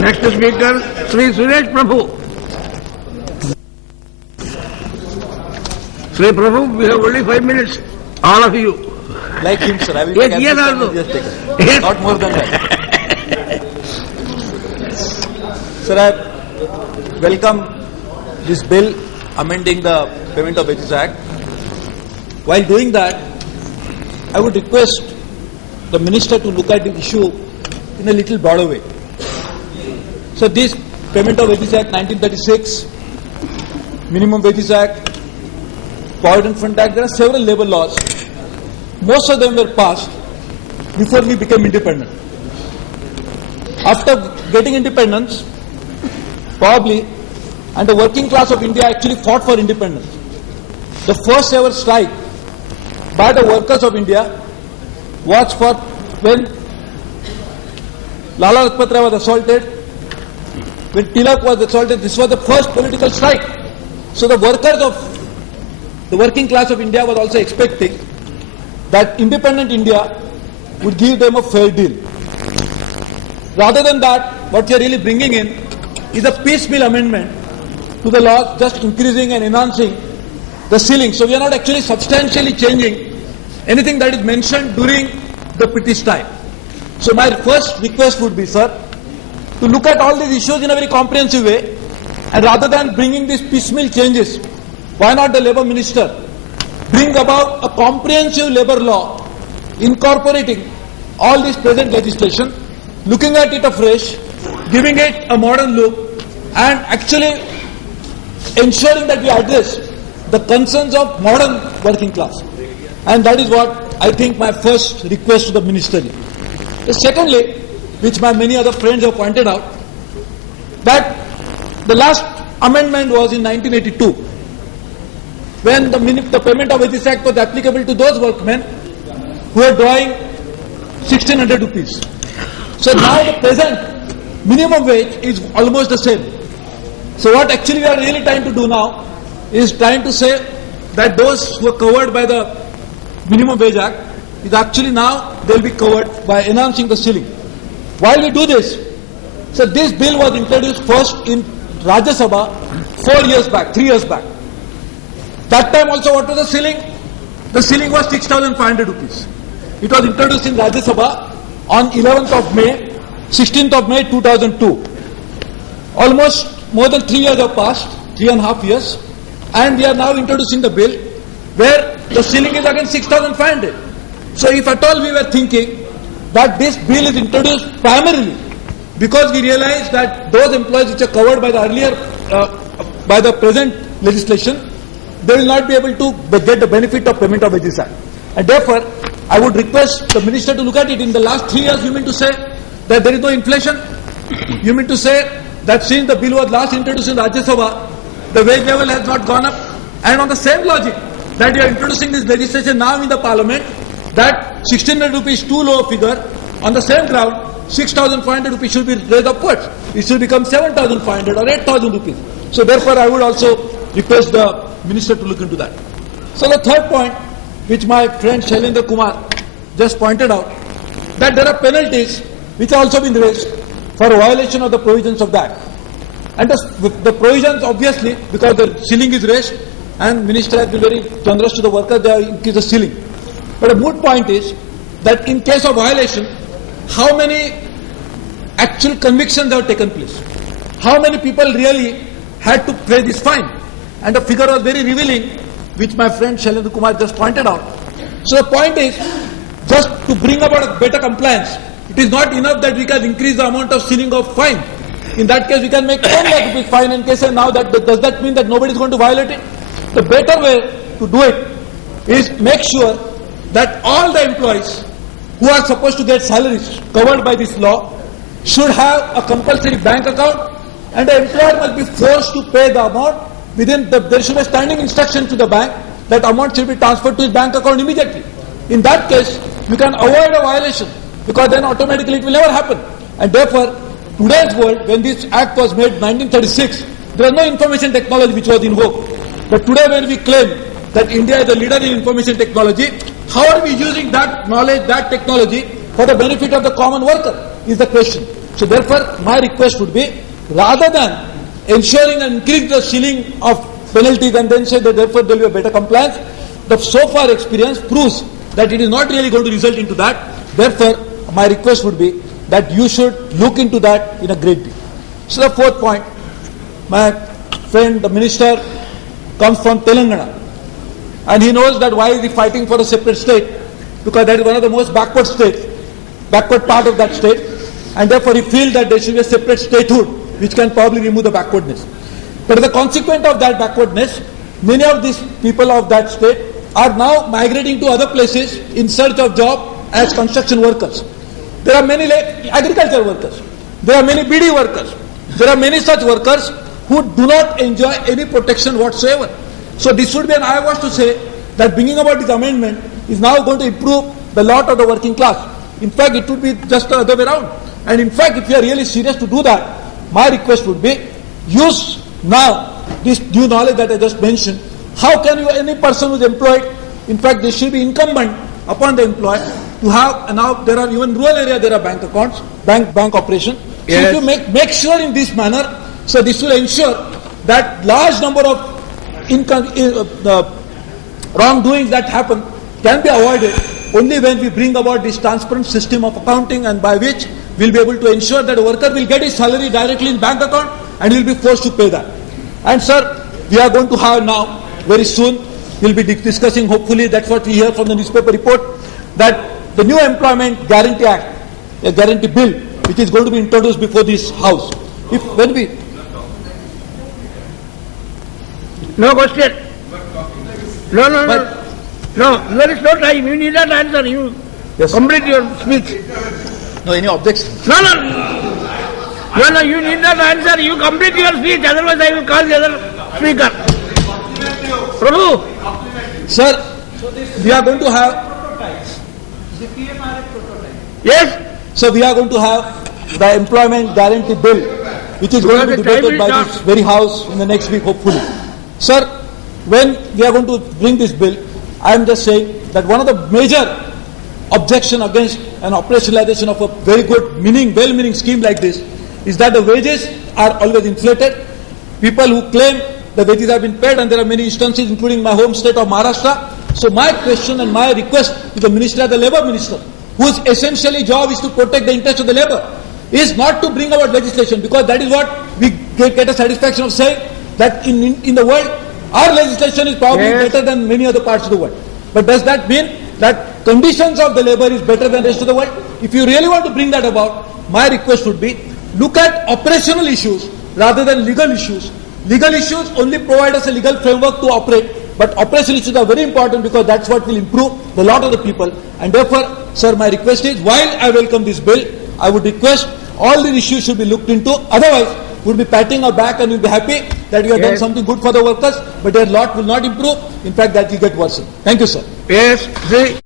Next speaker, Shri Suresh Prabhu. Shri Prabhu, we have only 5 minutes. All of you. Like him, sir. I will Yes, take yes, as much time also. as he has taken. Yes. Not more than that. Sir, I welcome this bill amending the Payment of Wages Act. While doing that, I would request the minister to look at the issue in a little broader way. So this Payment of Wages Act 1936, Minimum Wages Act, Provident Fund Act, there are several labor laws. Most of them were passed before we became independent. After getting independence, probably, and the working class of India actually fought for independence. The first ever strike by the workers of India was for when Lala Lajpat Rai was assaulted, when Tilak was assaulted. This was the first political strike. So the workers of the working class of India was also expecting that independent India would give them a fair deal. Rather than that, what we are really bringing in is a piecemeal amendment to the law, just increasing and enhancing the ceiling. So we are not actually substantially changing anything that is mentioned during the British time. So my first request would be, sir, to look at all these issues in a very comprehensive way, and rather than bringing these piecemeal changes, why not the Labour Minister bring about a comprehensive labour law incorporating all this present legislation, looking at it afresh, giving it a modern look, and actually ensuring that we address the concerns of modern working class. And that is what I think my first request to the minister is. Secondly, which my many other friends have pointed out, that the last amendment was in 1982, when the Payment of Wages Act was applicable to those workmen who are drawing 1600 rupees. So now the present minimum wage is almost the same. So what actually we are really trying to do now is trying to say that those who are covered by the Minimum Wage Act is actually now they will be covered by enhancing the ceiling. While we do this, so this bill was introduced first in Rajya Sabha 3 years back. That time also what was the ceiling? The ceiling was 6,500 rupees. It was introduced in Rajya Sabha on 11th of May, 16th of May 2002. Almost more than 3 years have passed, 3.5 years, and we are now introducing the bill where the ceiling is again 6,500. So if at all we were thinking that this bill is introduced primarily because we realize that those employees which are covered by the earlier, by the present legislation, they will not be able to get the benefit of Payment of Wages Act. And therefore, I would request the minister to look at it. In the last 3 years, you mean to say that there is no inflation? You mean to say that since the bill was last introduced in Rajya Sabha, the wage level has not gone up? And on the same logic that you are introducing this legislation now in the parliament, that 1600 rupees too low a figure, on the same ground, 6,500 rupees should be raised upwards. It should become 7,500 or 8,000 rupees. So therefore, I would also request the minister to look into that. So the third point, which my friend Shailendra Kumar just pointed out, that there are penalties which have also been raised for violation of the provisions of that. And the provisions, obviously, because the ceiling is raised, and minister has been very generous to the workers, they have increased the ceiling. But a moot point is that in case of violation, how many actual convictions have taken place? How many people really had to pay this fine? And the figure was very revealing, which my friend Shailendra Kumar just pointed out. So the point is, just to bring about a better compliance, it is not enough that we can increase the amount of ceiling of fine. In that case, we can make 10 lakh rupees fine in case, and now that does that mean that nobody is going to violate it? The better way to do it is make sure that all the employees who are supposed to get salaries covered by this law should have a compulsory bank account, and the employer must be forced to pay the amount within there should be a standing instruction to the bank that amount should be transferred to his bank account immediately. In that case, we can avoid a violation, because then automatically it will never happen. And therefore, today's world, when this act was made 1936, there was no information technology which was in vogue. But today when we claim that India is a leader in information technology, how are we using that knowledge, that technology for the benefit of the common worker is the question. So therefore, my request would be, rather than ensuring and increase the ceiling of penalties and then say that therefore there will be a better compliance, the so far experience proves that it is not really going to result into that. Therefore, my request would be that you should look into that in a great deal. So the fourth point, my friend, the minister, comes from Telangana, and he knows that why is he fighting for a separate state, because that is one of the most backward states, backward part of that state, and therefore he feels that there should be a separate statehood which can probably remove the backwardness. But as a consequence of that backwardness, many of these people of that state are now migrating to other places in search of job as construction workers. There are many agriculture workers, there are many BD workers, there are many such workers who do not enjoy any protection whatsoever. So this would be an eyewash to say that bringing about this amendment is now going to improve the lot of the working class. In fact, it would be just the other way around. And in fact, if you are really serious to do that, my request would be, use now this due knowledge that I just mentioned. How can you, any person who is employed, in fact, there should be incumbent upon the employer to have, and now there are even rural area, there are bank accounts, bank operation. Yes. So if you make sure in this manner, so this will ensure that large number of wrongdoings that happen can be avoided only when we bring about this transparent system of accounting, and by which we will be able to ensure that a worker will get his salary directly in bank account and he will be forced to pay that. And sir, we are going to have now, very soon, we will be discussing, hopefully that's what we hear from the newspaper report, that the new Employment Guarantee Act, a guarantee bill, which is going to be introduced before this house. No question. No, there is no time. You need not answer. You Yes. complete your speech. No, any objection? No, you need not answer. You complete your speech. Otherwise, I will call the other speaker. Prabhu. Sir, we are going to have, Yes? so we are going to have the Employment Guarantee Bill, which is going to be debated by this very house in the next week, hopefully. Sir, when we are going to bring this bill, I am just saying that one of the major objection against an operationalization of a very good, well-meaning scheme like this is that the wages are always inflated. People who claim the wages have been paid, and there are many instances, including my home state of Maharashtra. So my question and my request to the minister, the labour minister, whose essentially job is to protect the interest of the labour, is not to bring about legislation, because that is what we get a satisfaction of saying, that in the world, our legislation is probably better than many other parts of the world. But does that mean that conditions of the labour is better than the rest of the world? If you really want to bring that about, my request would be, look at operational issues rather than legal issues. Legal issues only provide us a legal framework to operate, but operational issues are very important, because that's what will improve the lot of the people. And therefore, sir, my request is, while I welcome this bill, I would request all these issues should be looked into. Otherwise, we'll be patting our back and we'll be happy that we have done something good for the workers, but their lot will not improve. In fact, that will get worse. Thank you, sir. Yes. See.